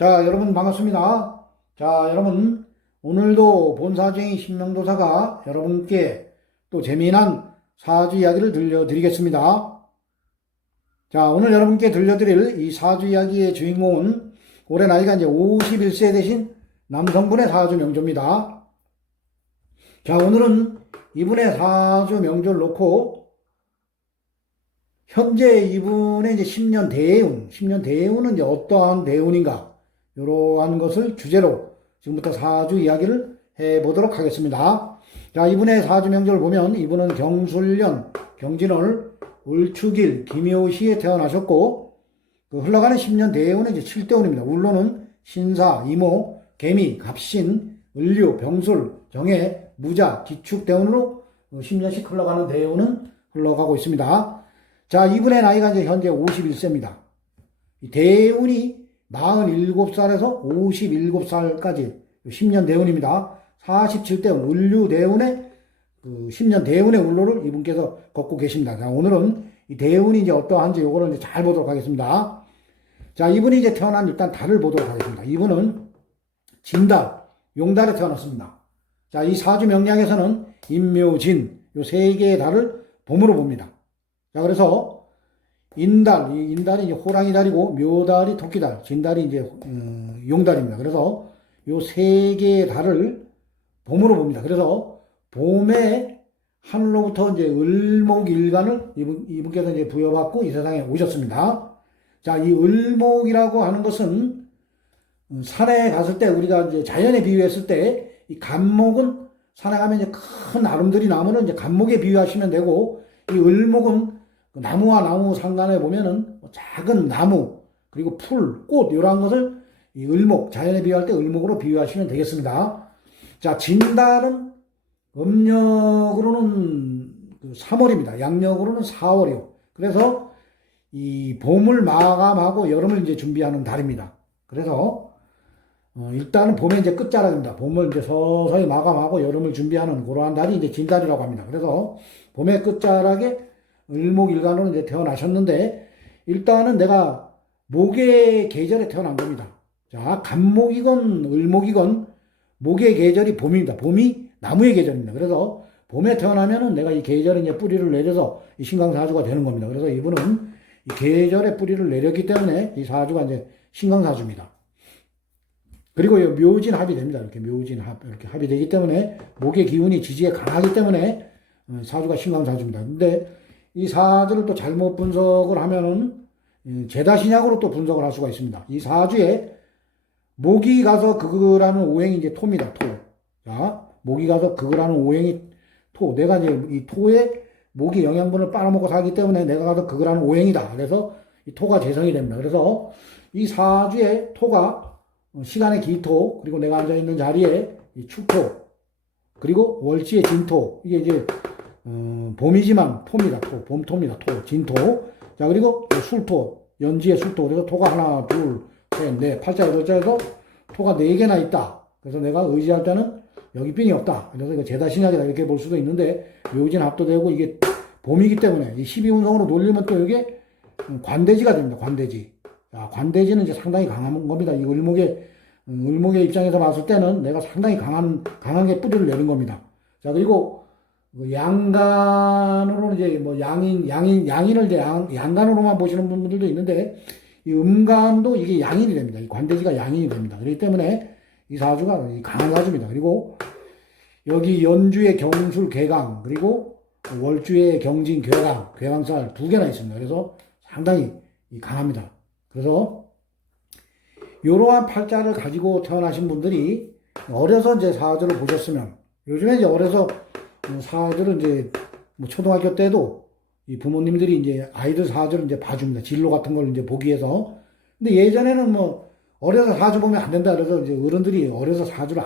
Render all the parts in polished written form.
자, 여러분 반갑습니다. 자, 여러분 오늘도 본사주의 신명도사가 여러분께 또 재미난 사주 이야기를 들려드리겠습니다. 자, 오늘 여러분께 들려드릴 이 사주 이야기의 주인공은 올해 나이가 이제 51세 되신 남성분의 사주 명조입니다. 자, 오늘은 이분의 사주 명조를 놓고 현재 이분의 이제 10년 대운은 이제 어떠한 대운인가 이러한 것을 주제로 지금부터 사주 이야기를 해보도록 하겠습니다. 자, 이분의 사주 명조를 보면 이분은 경술년, 경진월, 을축일, 김효시에 태어나셨고 흘러가는 10년 대운은 이제 7대운입니다. 울로는 신사, 이모, 개미, 갑신, 을류, 병술, 정해, 무자, 기축 대운으로 10년씩 흘러가는 대운은 흘러가고 있습니다. 자, 이분의 나이가 이제 현재 51세입니다. 대운이 47살에서 57살까지 10년 대운입니다. 47대운, 을류 대운의 10년 대운의 울로를 이분께서 걷고 계십니다. 자, 오늘은 이 대운이 이제 어떠한지 요거를 이제 잘 보도록 하겠습니다. 자, 이분이 이제 태어난 일단 달을 보도록 하겠습니다. 이분은 진달, 용달에 태어났습니다. 자, 이 사주 명량에서는 임묘진, 요 세 개의 달을 봄으로 봅니다. 자, 그래서 인달, 이 인달이 이제 호랑이 달이고, 묘달이 토끼달, 진달이 이제 용달입니다. 그래서 요 세 개의 달을 봄으로 봅니다. 그래서 봄에 하늘로부터 이제 을목일간을 이분께서 이제 부여받고 이 세상에 오셨습니다. 자, 이 을목이라고 하는 것은 산에 갔을 때 우리가 이제 자연에 비유했을 때 이 간목은 산에 가면 이제 큰 나름들이 나무는 이제 간목에 비유하시면 되고, 이 을목은 나무와 나무 상간에 보면은 작은 나무, 그리고 풀, 꽃, 이러한 것을 이 을목, 자연에 비유할 때 을목으로 비유하시면 되겠습니다. 자, 진달은 음력으로는 3월입니다. 양력으로는 4월이요. 그래서 이 봄을 마감하고 여름을 이제 준비하는 달입니다. 그래서 일단은 봄의 이제 끝자락입니다. 봄을 이제 서서히 마감하고 여름을 준비하는 그러한 달이 이제 진달이라고 합니다. 그래서 봄의 끝자락에 을목일간으로 이제 태어나셨는데, 일단은 내가 목의 계절에 태어난 겁니다. 자, 간목이건 을목이건 목의 계절이 봄입니다. 봄이 나무의 계절입니다. 그래서 봄에 태어나면은 내가 이 계절에 이제 뿌리를 내려서 이 신강사주가 되는 겁니다. 그래서 이분은 이 계절에 뿌리를 내렸기 때문에 이 사주가 이제 신강사주입니다. 그리고 묘진합이 됩니다. 이렇게 묘진합, 이렇게 합이 되기 때문에 목의 기운이 지지에 강하기 때문에 사주가 신강사주입니다. 근데 이 사주를 또 잘못 분석을 하면은 제다신약으로 또 분석을 할 수가 있습니다. 이 사주에 목이 가서 극을하는 오행이 이제 토입니다. 토. 자, 목이 가서 극을하는 오행이 토. 내가 이제 이 토에 목이 영양분을 빨아먹고 살기 때문에 내가 가서 극을하는 오행이다. 그래서 이 토가 재성이 됩니다. 그래서 이 사주에 토가 시간의 기토, 그리고 내가 앉아있는 자리에 이 축토, 그리고 월지의 진토, 이게 이제 봄이지만 토입니다. 토, 봄토입니다. 토, 진토. 자, 그리고 술토, 연지의 술토. 그래서 토가 하나, 둘, 셋, 넷, 팔자, 여덟자에서 토가 4개나 있다. 그래서 내가 의지할 때는 여기 빈이 없다. 그래서 이거 제다신약이다. 이렇게 볼 수도 있는데, 묘진 합도 되고, 이게 봄이기 때문에, 이 12운성으로 놀리면 또 이게 관대지가 됩니다. 관대지. 자, 관대지는 이제 상당히 강한 겁니다. 이 을목의 입장에서 봤을 때는 내가 상당히 강하게 뿌리를 내린 겁니다. 자, 그리고 양간으로 이제 뭐 양인을 이제 양간으로만 보시는 분들도 있는데, 이 음간도 이게 양인이 됩니다. 이 관대지가 양인이 됩니다. 그렇기 때문에 이 사주가 강한 사주입니다. 그리고 여기 연주의 경술 괴강, 그리고 월주의 경진 괴강살 2개나 있습니다. 그래서 상당히 강합니다. 그래서 이러한 팔자를 가지고 태어나신 분들이 어려서 이제 사주를 보셨으면, 요즘에 이제 어려서 사주를 이제 뭐 초등학교 때도 이 부모님들이 이제 아이들 사주를 이제 봐줍니다. 진로 같은 걸 이제 보기 위해서. 근데 예전에는 뭐 어려서 사주 보면 안 된다. 그래서 이제 어른들이 어려서 사주를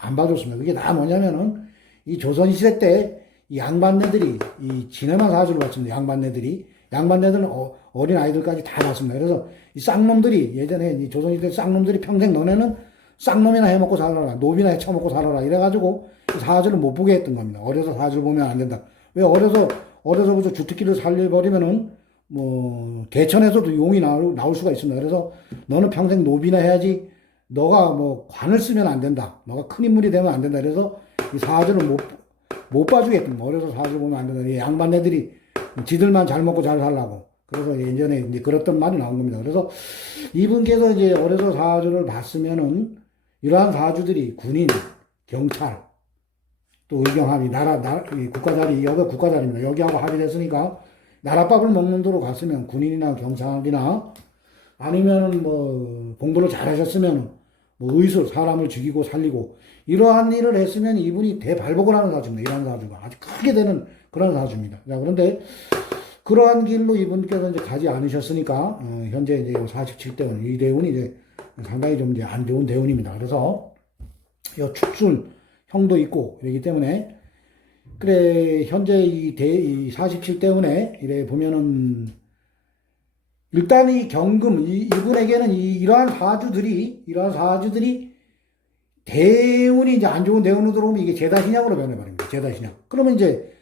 안 봐줬습니다. 그게 다 뭐냐면은 이 조선시대 때 이 양반네들이 이 지네만 사주를 봤습니다. 양반네들은 어린 아이들까지 다 봤습니다. 그래서 이 쌍놈들이 예전에 이 조선시대 쌍놈들이 평생 너네는 쌍놈이나 해먹고 살아라, 노비나 해쳐먹고 살아라 이래가지고 사주를 못 보게 했던 겁니다. 어려서 사주를 보면 안 된다. 왜 어려서부터 주특기를 살려버리면은 뭐 대천에서도 용이 나올 수가 있습니다. 그래서 너는 평생 노비나 해야지 너가 뭐 관을 쓰면 안 된다. 너가 큰 인물이 되면 안 된다. 그래서 이 사주를 못 봐주겠다. 어려서 사주 보면 안 된다. 이 양반네들이 지들만 잘 먹고 잘 살라고. 그래서 예전에 이제 그랬던 말이 나온 겁니다. 그래서 이분께서 이제 어려서 사주를 봤으면은 이러한 사주들이 군인, 경찰, 또 의경합의, 이 국가자리, 여기 국가자리입니다. 여기하고 합의됐으니까 나라밥을 먹는 도로 갔으면 군인이나 경찰이나 아니면은 뭐 공부를 잘하셨으면 뭐 의술, 사람을 죽이고 살리고 이러한 일을 했으면 이분이 대발복을 하는 사주입니다. 이러한 사주가 아주 크게 되는 그런 사주입니다. 자, 그런데 그러한 길로 이분께서 이제 가지 않으셨으니까 현재 이제 47대운 이 대운이 이제 상당히 좀 이제 안 좋은 대운입니다. 그래서 이 축술형도 있고 그렇기 때문에 그래 현재 이 47대운에 이래 보면은 일단 이 경금 이분에게는 이러한 사주들이 대운이 이제 안 좋은 대운으로 들어오면 이게 제다신약으로 변해버립니다. 제다신약. 그러면 이제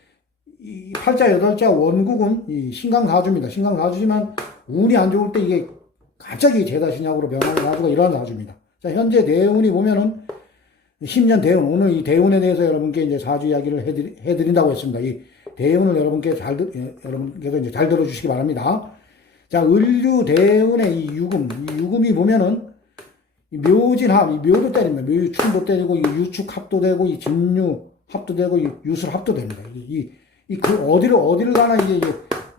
이 팔자 여덟자 원국은 이 신강사주입니다. 신강사주지만 운이 안 좋을 때 이게 갑자기 제다신약으로 변하는 사주가 이러한 사주입니다. 자, 현재 대운이 보면은 10년 대운, 오늘 이 대운에 대해서 여러분께 이제 사주 이야기를 해드린다고 했습니다. 이 대운을 여러분께서 이제 잘 들어주시기 바랍니다. 자, 을류 대운의 이 유금이 보면은 이 묘진합, 이 묘도 때립니다. 묘유충도 때리고, 이 유축합도 되고, 이 진유합도 되고, 이 유술합도 됩니다. 어디를 가나 이게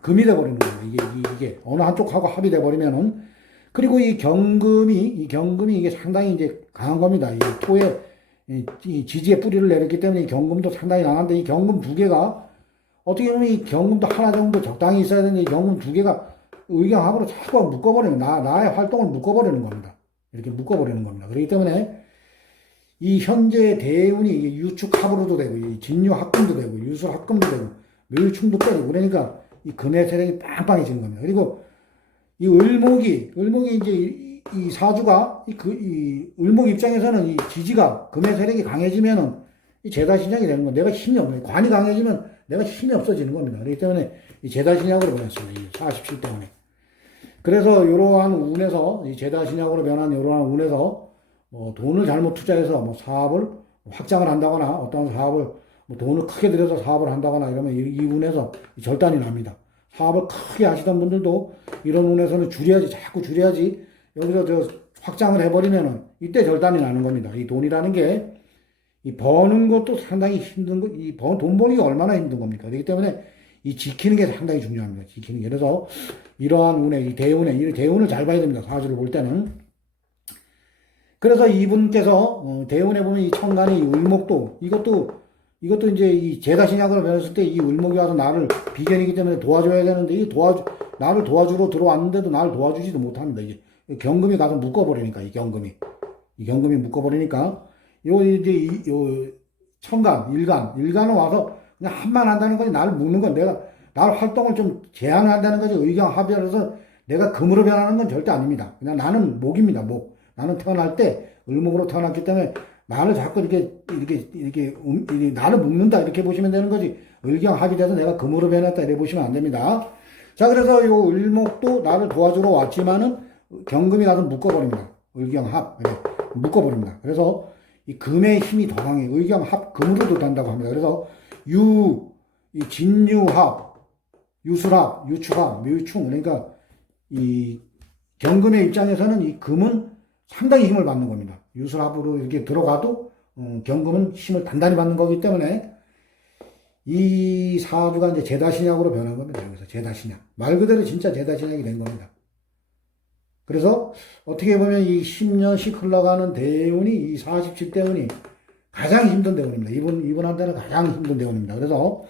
금이 돼버리는 거예요. 이게 어느 한쪽하고 합이 돼버리면은, 그리고 이 경금이 이게 상당히 이제 강한 겁니다. 이 토에, 이 지지에 뿌리를 내렸기 때문에 이 경금도 상당히 강한데, 이 경금 두 개가, 어떻게 보면 이 경금도 하나 정도 적당히 있어야 되는데, 이 경금 두 개가 의경합으로 자꾸 묶어버리는, 나의 활동을 묶어버리는 겁니다. 이렇게 묶어버리는 겁니다. 그렇기 때문에, 이 현재 대운이 유축합으로도 되고, 이 진유합금도 되고, 유술합금도 되고, 묘유충도 때리고, 그러니까 이 금의 세력이 빵빵해지는 겁니다. 그리고 이 을목이 이제 이 사주가, 이 을목 입장에서는 이 지지가, 금의 세력이 강해지면은 이 제다신약이 되는 겁니다. 내가 힘이 없는, 관이 강해지면 내가 힘이 없어지는 겁니다. 그렇기 때문에 이 제다신약으로 변했습니다. 이 47 때문에. 그래서 이러한 운에서, 이 제다신약으로 변한 이러한 운에서 뭐 돈을 잘못 투자해서 뭐 사업을 확장을 한다거나 어떤 사업을 뭐 돈을 크게 들여서 사업을 한다거나 이러면 이 운에서 절단이 납니다. 사업을 크게 하시던 분들도 이런 운에서는 자꾸 줄여야지 여기서 확장을 해버리면은 이때 절단이 나는 겁니다. 이 돈이라는 게 이 버는 것도 상당히 힘든 거, 돈 벌기가 얼마나 힘든 겁니까? 그렇기 때문에 이 지키는 게 상당히 중요합니다. 지키는 게. 그래서 이러한 운에, 이 대운을 잘 봐야 됩니다. 사주를 볼 때는. 그래서 이분께서, 대운에 보면 이 천간의 이 을목도, 이것도 이제 이 제다신약으로 변했을 때 이 을목이 와서 나를 비견이기 때문에 도와줘야 되는데, 나를 도와주러 들어왔는데도 나를 도와주지도 못합니다. 이게 경금이 가서 묶어버리니까, 이 경금이 묶어버리니까, 천간, 일간은 와서 그냥 한만 한다는 거지, 나를 묶는 건 나를 활동을 좀 제한을 한다는 거지, 의경 합의해서 내가 금으로 변하는 건 절대 아닙니다. 그냥 나는 목입니다, 목. 나는 태어날 때 을목으로 태어났기 때문에 나를 자꾸 이렇게 나를 묶는다, 이렇게 보시면 되는 거지, 의경 합의돼서 내가 금으로 변했다, 이렇게 보시면 안 됩니다. 자, 그래서 요 을목도 나를 도와주러 왔지만은 경금이 가서 묶어버립니다. 의경합, 묶어버립니다. 그래서 이 금의 힘이 더 강해. 의경합, 금으로도 된다고 합니다. 그래서 이 진유합, 유술합, 유축합, 묘유충, 그러니까 이 경금의 입장에서는 이 금은 상당히 힘을 받는 겁니다. 유술합으로 이렇게 들어가도 경금은 힘을 단단히 받는 거기 때문에 이 사주가 이제 제다신약으로 변한 겁니다. 여기서 제다신약. 말 그대로 진짜 제다신약이 된 겁니다. 그래서 어떻게 보면 이 10년씩 흘러가는 대운이, 이 47대운이 가장 힘든 대운입니다. 이분한테는 가장 힘든 대운입니다. 그래서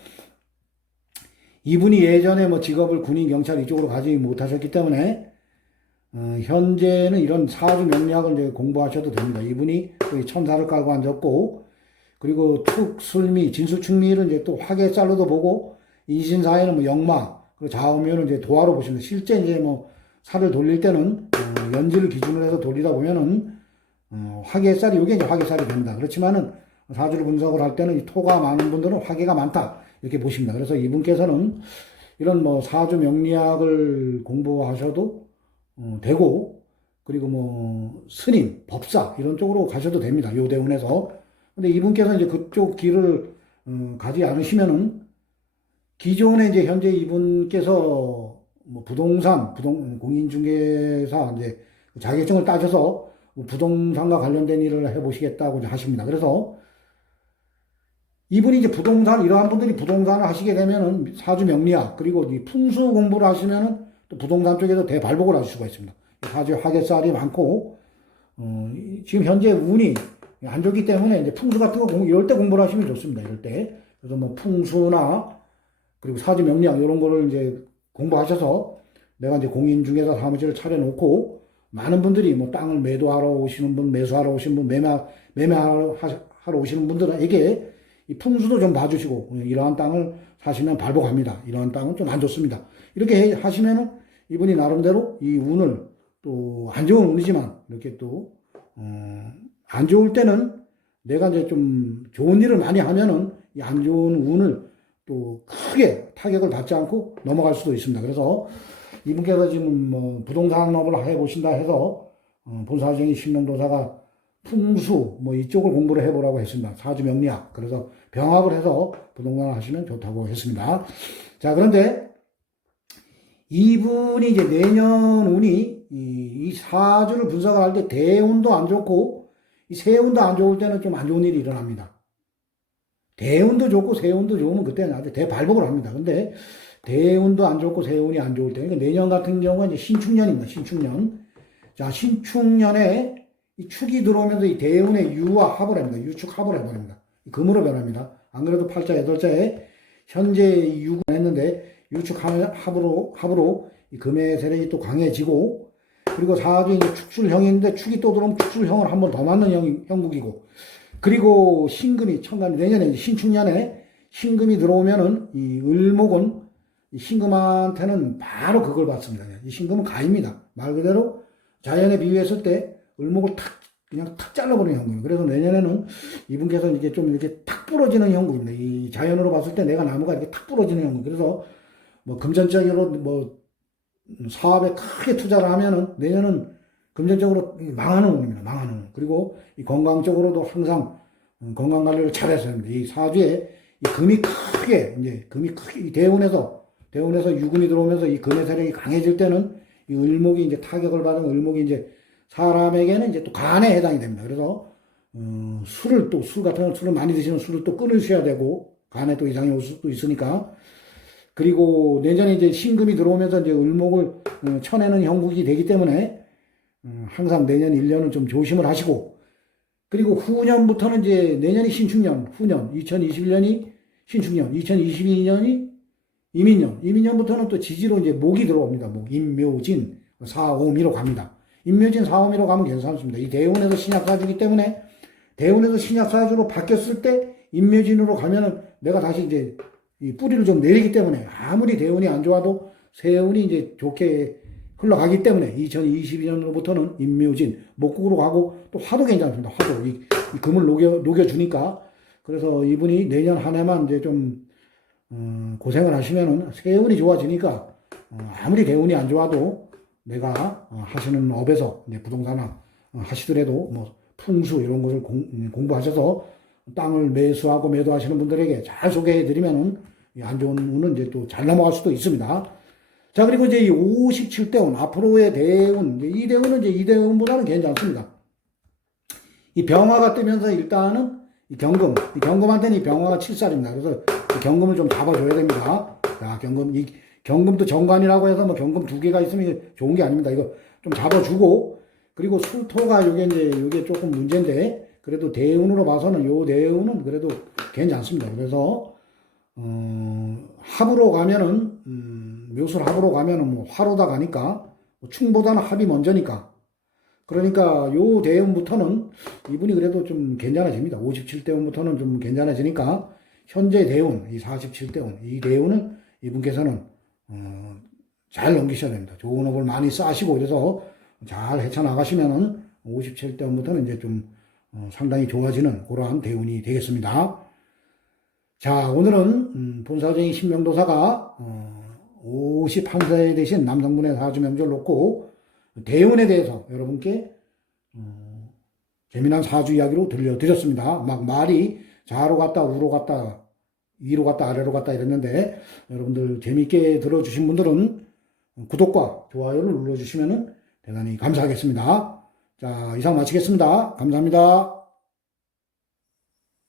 이분이 예전에 뭐 직업을 군인, 경찰 이쪽으로 가지 못하셨기 때문에 현재는 이런 사주 명리학을 이제 공부하셔도 됩니다. 이분이 천사를 깔고 앉았고, 그리고 축, 술미, 진수축미를 이제 또 화개살로도 보고, 인신사에는 뭐 역마, 그리고 좌우면은 이제 도화로 보시면, 실제 이제 뭐 살을 돌릴 때는 연지를 기준으로 해서 돌리다 보면은 화개살이, 이게 이제 화개살이 된다. 그렇지만은 사주를 분석을 할 때는 이 토가 많은 분들은 화개가 많다, 이렇게 보십니다. 그래서 이분께서는 이런 뭐 사주 명리학을 공부하셔도 되고, 그리고 뭐 스님, 법사 이런 쪽으로 가셔도 됩니다. 요 대운에서. 근데 이분께서 이제 그쪽 길을 가지 않으시면은 기존에 이제 현재 이분께서 뭐 공인중개사 이제 자격증을 따셔서 뭐 부동산과 관련된 일을 해보시겠다고 이제 하십니다. 그래서 이분이 이제 이러한 분들이 부동산을 하시게 되면은 사주 명리학, 그리고 이 풍수 공부를 하시면은 또 부동산 쪽에서 대발복을 하실 수가 있습니다. 사주 화개살이 많고, 지금 현재 운이 안 좋기 때문에 이제 풍수 같은 거 이럴 때 공부를 하시면 좋습니다. 이럴 때. 그래서 뭐 풍수나, 그리고 사주 명리학 이런 거를 이제 공부하셔서 내가 이제 공인중개사 사무실을 차려놓고 많은 분들이 뭐 땅을 매도하러 오시는 분, 매수하러 오시는 분, 매매하러 오시는 분들에게 이 풍수도 좀 봐주시고 이러한 땅을 사시면 발복합니다. 이러한 땅은 좀 안 좋습니다. 이렇게 하시면은 이분이 나름대로 이 운을 또 안 좋은 운이지만 이렇게 또 안 좋을 때는 내가 이제 좀 좋은 일을 많이 하면은 이 안 좋은 운을 또 크게 타격을 받지 않고 넘어갈 수도 있습니다. 그래서 이분께서 지금 뭐 부동산업을 해보신다 해서 본사정이 신명도사가 풍수 뭐 이쪽을 공부를 해보라고 했습니다. 사주 명리학. 그래서 병합을 해서 부동산을 하시면 좋다고 했습니다. 자, 그런데 이분이 이제 내년 운이 이 사주를 분석을 할 때 대운도 안 좋고 이 세운도 안 좋을 때는 좀 안 좋은 일이 일어납니다. 대운도 좋고 세운도 좋으면 그때는 아주 대발복을 합니다. 근데 대운도 안 좋고 세운이 안 좋을 때, 그러니까 내년 같은 경우는 이제 신축년입니다. 신축년. 자, 신축년에 이 축이 들어오면서 이 대운의 유와 합을 합니다. 유축 합을 해버립니다. 금으로 변합니다. 안 그래도 팔자, 여덟자에 현재 유가 했는데 유축 합으로 이 금의 세력이 또 강해지고, 그리고 사주 이제 축술형인데 축이 또 들어오면 축술형을 한 번 더 맞는 형국이고, 그리고 신금이 천간이 내년에 신축년에 신금이 들어오면은 이 을목은 이 신금한테는 바로 그걸 받습니다. 이 신금은 가입니다. 말 그대로 자연에 비유했을 때 을목을 그냥 탁 잘라버리는 형국이에요. 그래서 내년에는 이분께서 이게 좀 이렇게 탁 부러지는 형국입니다. 이 자연으로 봤을 때 내가 나무가 이렇게 탁 부러지는 형국. 그래서 뭐 금전적으로 뭐 사업에 크게 투자를 하면은 내년은 금전적으로 망하는 운입니다. 망하는 운. 그리고 이 건강적으로도 항상 건강 관리를 잘해서 합니다. 이 사주에 이 금이 크게 이 대운에서 유금이 들어오면서 이 금의 세력이 강해질 때는 이 을목이 이제 타격을 받은 을목이 이제 사람에게는 이제 또 간에 해당이 됩니다. 그래서 술 같은 거 술을 많이 드시면 술을 또 끊으셔야 되고 간에 또 이상이 올 수도 있으니까. 그리고 내년에 이제 신금이 들어오면서 이제 을목을 쳐내는 형국이 되기 때문에 항상 내년 1년은 좀 조심을 하시고, 그리고 후년부터는 이제 내년이 신축년, 후년 2021년이 신축년, 2022년이 이민년부터는 또 지지로 이제 목이 들어옵니다. 목, 임묘진, 사오미로 갑니다. 임묘진, 사오미로 가면 괜찮습니다. 이 대운에서 신약사주이기 때문에 대운에서 신약사주로 바뀌었을 때 임묘진으로 가면은 내가 다시 이제 이 뿌리를 좀 내리기 때문에 아무리 대운이 안 좋아도 세운이 이제 좋게 흘러가기 때문에 2022년부터는 임묘진, 목국으로 가고 또 화도 괜찮습니다. 화도. 이 금을 녹여주니까. 그래서 이분이 내년 한 해만 이제 좀, 고생을 하시면은 세운이 좋아지니까, 아무리 대운이 안 좋아도 내가 하시는 업에서 이제 부동산 하시더라도 뭐 풍수 이런 것을 공부하셔서 땅을 매수하고 매도하시는 분들에게 잘 소개해드리면은 안 좋은 운은 이제 또 잘 넘어갈 수도 있습니다. 자, 그리고 이제 이 57대운, 앞으로의 대운, 이 대운은 이제 이 대운보다는 괜찮습니다. 이 병화가 뜨면서 일단은 이 경금한테는 이 병화가 7살입니다. 그래서 이 경금을 좀 잡아줘야 됩니다. 자, 경금도 정관이라고 해서 뭐 경금 2개가 있으면 좋은 게 아닙니다. 이거 좀 잡아주고, 그리고 술토가 요게 조금 문제인데, 그래도 대운으로 봐서는 요 대운은 그래도 괜찮습니다. 그래서, 합으로 가면은, 묘술 합으로 가면은 뭐 화로다 가니까, 충보다는 합이 먼저니까. 그러니까 요 대운부터는 이분이 그래도 좀 괜찮아집니다. 57대운부터는 좀 괜찮아지니까, 현재 대운, 이 47대운, 이 대운은 이분께서는, 잘 넘기셔야 됩니다. 좋은 업을 많이 쌓으시고, 그래서 잘 헤쳐나가시면은 57대운부터는 이제 좀, 상당히 좋아지는 그러한 대운이 되겠습니다. 자, 오늘은 본사정이 신명도사가 51세 되신 남성분의 사주 명절 놓고 대운에 대해서 여러분께 재미난 사주 이야기로 들려드렸습니다. 막 말이 좌로 갔다 우로 갔다 위로 갔다 아래로 갔다 이랬는데 여러분들 재미있게 들어주신 분들은 구독과 좋아요를 눌러주시면 대단히 감사하겠습니다. 자, 이상 마치겠습니다. 감사합니다.